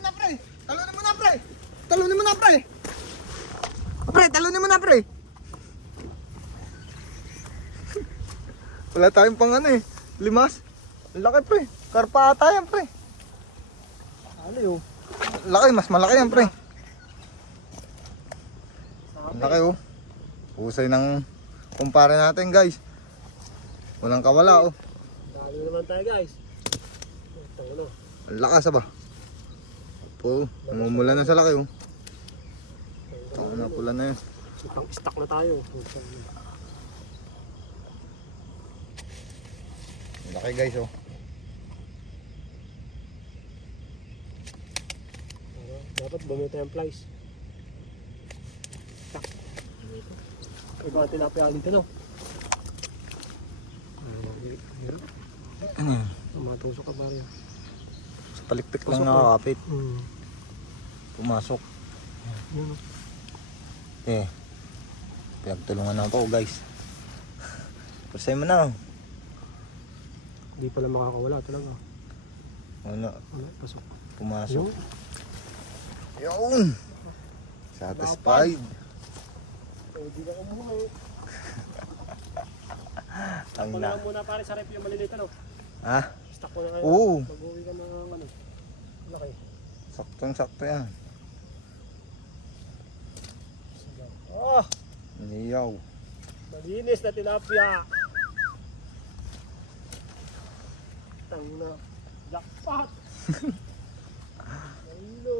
mo na, pre. Talunin mo na, pre. Talunin mo na, pre. Pre, talunin mo na, pre. Wala tayong pang ano eh. Limas. Ang laki, pre. Karpa ata yan, pre. Ano yun? Laki, mas malaki yan, pre. Ang laki, oh. Husay ng kumpare natin, guys. Walang kawala, oh. Dali naman tayo guys. Ito na. Ang lakas, ba? Po, namumula na sa laki, oh. Ito na, pula na yun. Ipang stock na tayo. Ang laki, guys, oh. Dapat bumili tayong flies. Tak. Ikaw ang tilapia dito, no? Ano yun? Matusok ka ba rin? Sa palikpik lang nakakapit. Hmm. Pumasok. Yun, Eh, pinagtulungan ako, guys. Persay mo na, oh. Hindi pala makakawala talaga. Wala, Ano, pasok. pumasok. Yun. Yun! Satisfied. Hindi na kumuha. Ang Stock na. na muna pare sa rep yung maliliit, ano? Ha? Stock ko na kayo. Oo. Mag-uwi ka ng ano. Laki. Saktong-sakto yan. Oh! Niyaw. Malinis na tilapia. Tangina. Jackpot. Hello.